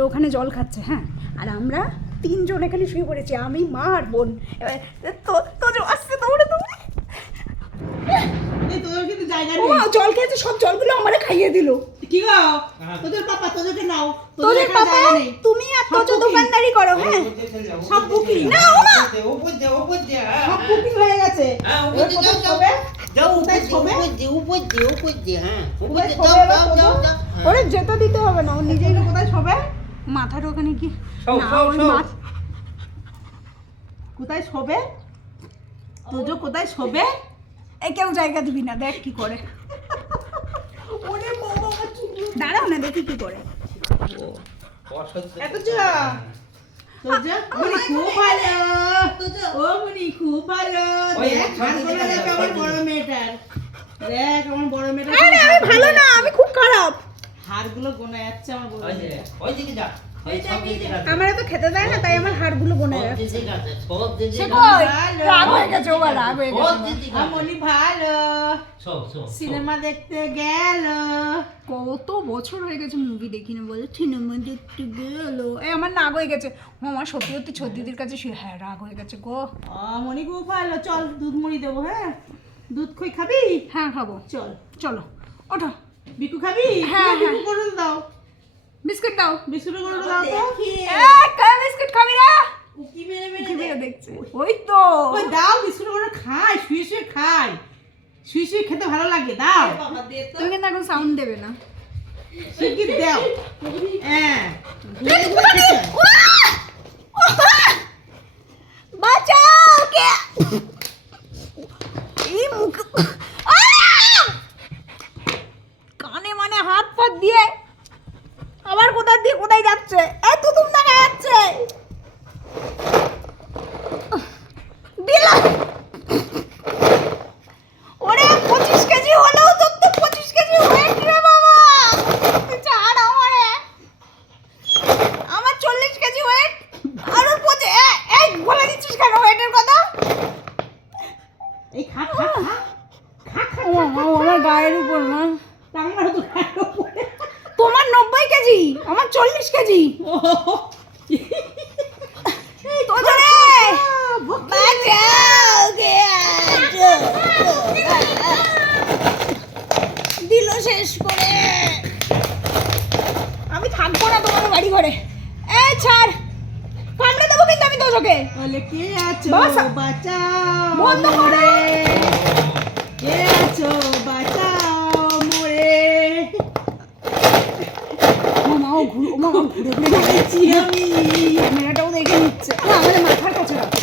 তোজো ওখানে জল খাচ্ছে, হ্যাঁ, আর আমরা তিনজন এখানে শুয়ে পড়েছি, আমি, মা আর বোন। এবার তোজো আসছে দৌড়ে দৌড়ে, তোদের কিন্তু জায়গা ও মা, জল খেয়েছে, সব জলগুলো আমারে খাইয়ে দিল। কি গো তোদের পাপা তোদেরকে নাও, তোদের পাপা তুমি আর তোজো দোকানদারি করো, হ্যাঁ, সব বুকিং না ও মা, সব বুকিং হয়ে গেছে। ওরে যেতে দিতে হবে না, ও নিজেই কোথায় শোবে, মাথার ওখানে কি না, ওই কোথায় শোবে তোজো, কোথায় শোবে? এই কেউ জায়গা দিবি না, দেখ কি করে। দাঁড়াও না, দেখি কি করে। এত যা তোজো মনি খুব ভালো, ও মনি খুব ভালো। দেখ হাতগুলো দেখ আমার বড় মেয়েটার, দেখ আমার বড় মেয়েটার। আরে আমি ভালো না, আমি খুব খারাপ। হাড়গুলো গোনা যাচ্ছে আমার বড় মেয়েটার। ওই দিকে যা, আমার তো খেতে দেয় না, তাই আমার হাড়গুলো বনে যাচ্ছে। সব দিকে সে কই? রাগ হয়ে গেছে, ও রাগ হয়ে সব গেছে। দিকে আমার মনি ভালো সব সিনেমা দেখতে গেল। কত বছর হয়ে গেছে মুভি দেখি না, বলে সিনেমা দেখতে গেলো। এই আমার রাগ হয়ে গেছে, ও আমার সত্যি সত্যি ছদিদির কাছে শুয়ে, হ্যাঁ রাগ হয়ে গেছে গো। মনি খুব ভালো, চল দুধ মুড়ি দেবো, হ্যাঁ দুধ খই খাবি? হ্যাঁ খাবো, চল চলো ওঠো। বিকু খাবি? হ্যাঁ, হ্যাঁ। বিকু করে দাও, বিস্কুট দাও। বিস্কুট করে দাও তো। কার বিস্কুট খাবি না? উকি মেরে উকি মেরে দেখছে, ওই তো। ওই দাও বিস্কুট করে খাই, শুয়ে শুয়ে খাই, শুয়ে শুয়ে খেতে ভালো লাগে, দাও। তুমি কিন্তু এখন সাউন্ড দেবে না। শিগগির দাও, হ্যাঁ ঘুরে ঘুরে খেতে হয়। বাঁচাও কে, এই মুখ, কানে মানে হাত ফাত দিয়ে আবার কোথা দিয়ে কোথায় যাচ্ছে, এই তো তুমি দেখা যাচ্ছে দিলাম। ওরে 25 কেজি হলেও তোর তো 25 কেজি ওয়েট রে বাবা, তুই ছাড় আমারে, আমার 40 কেজি ওয়েট আর ওর 25, এই বলে দিচ্ছিস কেন ওয়েটের কথা? এই খা খা খা খা খা ও আমার গায়ের উপর না, আমার তো খাওয়ার উপরে। তোমার 90 কেজি, আমার 40 কেজি। তো ধরে বাঁচাও কে দিল শেষ করে, আমি থাকবো না তোমার বাড়ি ঘরে। এই ছাড়, কামড়ে দেবো কিন্তু আমি তোজোকে। বলে কে আছো বাসা। বাঁচাও বন্ধ করে। কে আছো বাঁচাও মোরে। মামাও ঘুরে ঘুরে দেখেছি আমি, ক্যামেরাটাও দেখে নিচ্ছে, আমাদের মাথার কাছে রাখো।